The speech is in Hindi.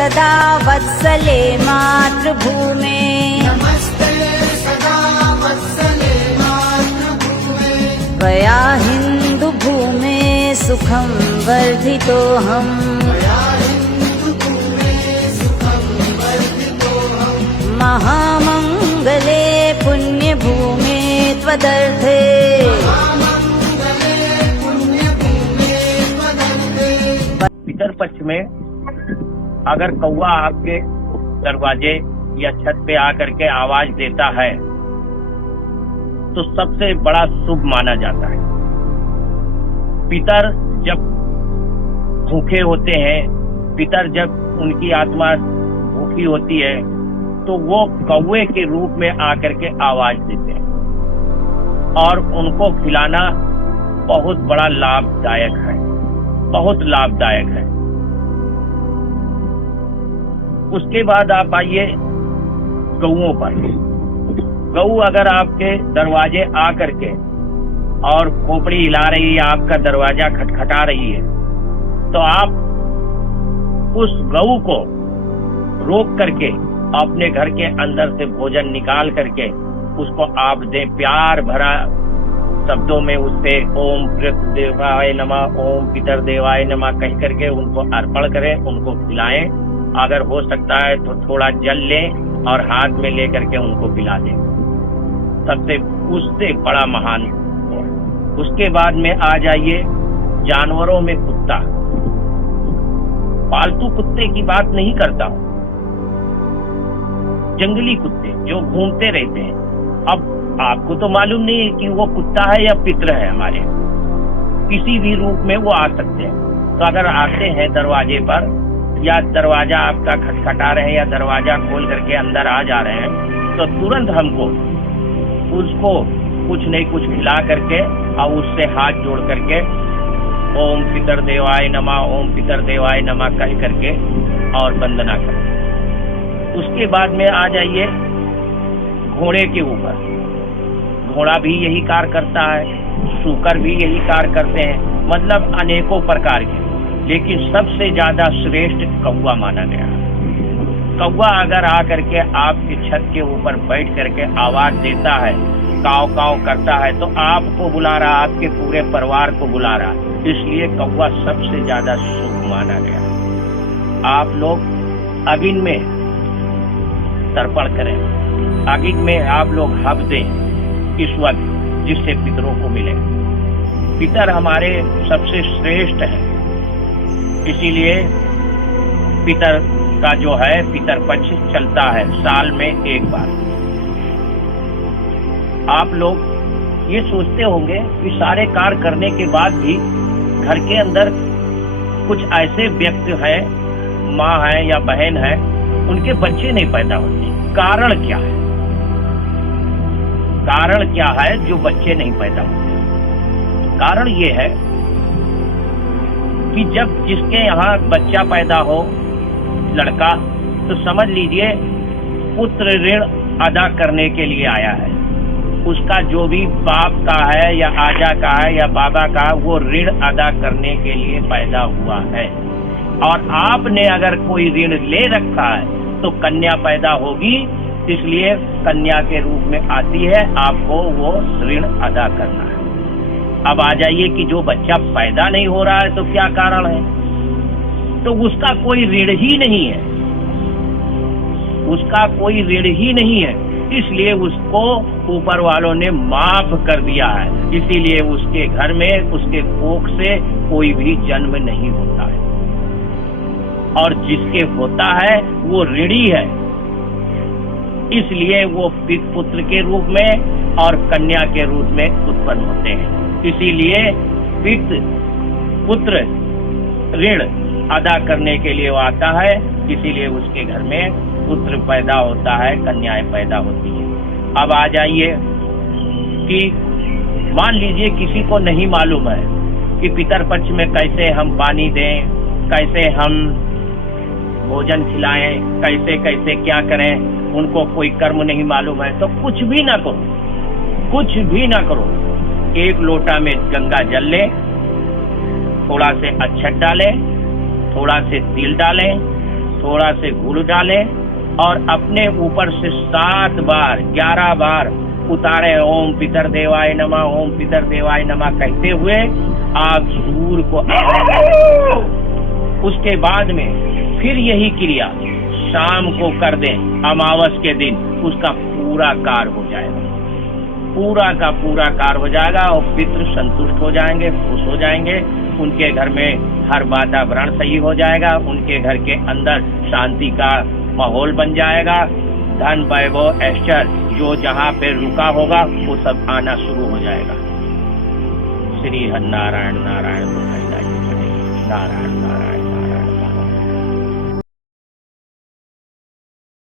सदा वत्सले मातृभूमे नमस्ते सदा वत्सले मातृभूमे त्वया हिन्दुभूमे सुखं वर्धितोऽहम् महामङ्गले पुण्यभूमे त्वदर्थे पितर पक्ष में अगर कौवा आपके दरवाजे या छत पे आकर के आवाज देता है तो सबसे बड़ा शुभ माना जाता है। पितर जब भूखे होते हैं, पितर जब उनकी आत्मा भूखी होती है तो वो कौवे के रूप में आकर के आवाज देते हैं और उनको खिलाना बहुत बड़ा लाभदायक है, बहुत लाभदायक है। उसके बाद आप आइए गऊओं पर। गऊ अगर आपके दरवाजे आ करके और खोपड़ी हिला रही है, आपका दरवाजा खटखटा रही है, तो आप उस गऊ को रोक करके अपने घर के अंदर से भोजन निकाल करके उसको आप दें, प्यार भरा शब्दों में उससे ओम पितृ देवाय नमः, ओम पितर देवाय नमः कह करके उनको अर्पण करें, उनको खिलाएं। अगर हो सकता है तो थोड़ा जल लें और हाथ में लेकर के उनको पिला दें, सबसे उससे बड़ा महान। उसके बाद में आ जाइए जानवरों में कुत्ता। पालतू कुत्ते की बात नहीं करता हूं, जंगली कुत्ते जो घूमते रहते हैं। अब आपको तो मालूम नहीं है कि वो कुत्ता है या पितृ है, हमारे किसी भी रूप में वो आ सकते हैं। तो अगर आते हैं दरवाजे पर या दरवाजा आपका खटखटा रहे हैं या दरवाजा खोल करके अंदर आ जा रहे हैं तो तुरंत हमको उसको कुछ नहीं कुछ खिला करके और उससे हाथ जोड़ करके ओम पितर देवाय नमः, ओम पितर देवाय नमः कह करके और वंदना करें। उसके बाद में आ जाइए घोड़े के ऊपर। घोड़ा भी यही कार्य करता है, सूकर भी यही कार्य करते हैं, मतलब अनेकों प्रकार के, लेकिन सबसे ज्यादा श्रेष्ठ कौवा माना गया। कौवा अगर आकर के आपकी छत के ऊपर बैठ करके आवाज देता है, काव काव करता है, तो आपको बुला रहा, आपके पूरे परिवार को बुला रहा, इसलिए कौवा सबसे ज्यादा शुभ माना गया। आप लोग अग्नि में तर्पण करें, अग्नि में आप लोग हव दें इस वक्त, जिससे पितरों को मिले। पितर हमारे सबसे श्रेष्ठ है, इसीलिए पितर का जो है पितर पक्ष चलता है साल में एक बार। आप लोग ये सोचते होंगे कि सारे कार्य करने के बाद भी घर के अंदर कुछ ऐसे व्यक्ति हैं, माँ है या बहन है, उनके बच्चे नहीं पैदा होते। कारण क्या है? कारण क्या है जो बच्चे नहीं पैदा होते? कारण ये है कि जब जिसके यहाँ बच्चा पैदा हो, लड़का, तो समझ लीजिए पुत्र ऋण अदा करने के लिए आया है। उसका जो भी बाप का है या आजा का है या बाबा का है, वो ऋण अदा करने के लिए पैदा हुआ है। और आपने अगर कोई ऋण ले रखा है तो कन्या पैदा होगी, इसलिए कन्या के रूप में आती है, आपको वो ऋण अदा करना है। अब आ जाइए कि जो बच्चा पैदा नहीं हो रहा है तो क्या कारण है? तो उसका कोई ऋण ही नहीं है, उसका कोई ऋण ही नहीं है, इसलिए उसको ऊपर वालों ने माफ कर दिया है। इसीलिए उसके घर में उसके कोख से कोई भी जन्म नहीं होता है, और जिसके होता है वो ऋणी है, इसलिए वो पुत्र के रूप में और कन्या के रूप में उत्पन्न होते हैं। इसीलिए पुत्र ऋण अदा करने के लिए वो आता है, इसीलिए उसके घर में पुत्र पैदा होता है, कन्याएं पैदा होती है। अब आ जाइए कि मान लीजिए किसी को नहीं मालूम है कि पितर पक्ष में कैसे हम पानी दें, कैसे हम भोजन खिलाएं, कैसे कैसे क्या करें, उनको कोई कर्म नहीं मालूम है, तो कुछ भी ना करो, कुछ भी ना करो। एक लोटा में गंगा जल लें, थोड़ा से अक्षत डालें, थोड़ा से तिल डालें, थोड़ा से गुड़ डालें और अपने ऊपर से 7 बार 11 बार उतारे ओम पितर देवाय नमः, ओम पितर देवाय नमः कहते हुए आप सूर्य को उसके बाद में फिर यही क्रिया शाम को कर दें, अमावस के दिन उसका पूरा कार्य हो जाएगा, पूरा का पूरा कार्य हो जाएगा और पितृ संतुष्ट हो जाएंगे, खुश हो जाएंगे, उनके घर में हर वातावरण सही हो जाएगा, उनके घर के अंदर शांति का माहौल बन जाएगा, धन वैभव ऐश्वर्य जो जहाँ पे रुका होगा वो सब आना शुरू हो जाएगा। श्री नारायण नारायण नारायण नारायण।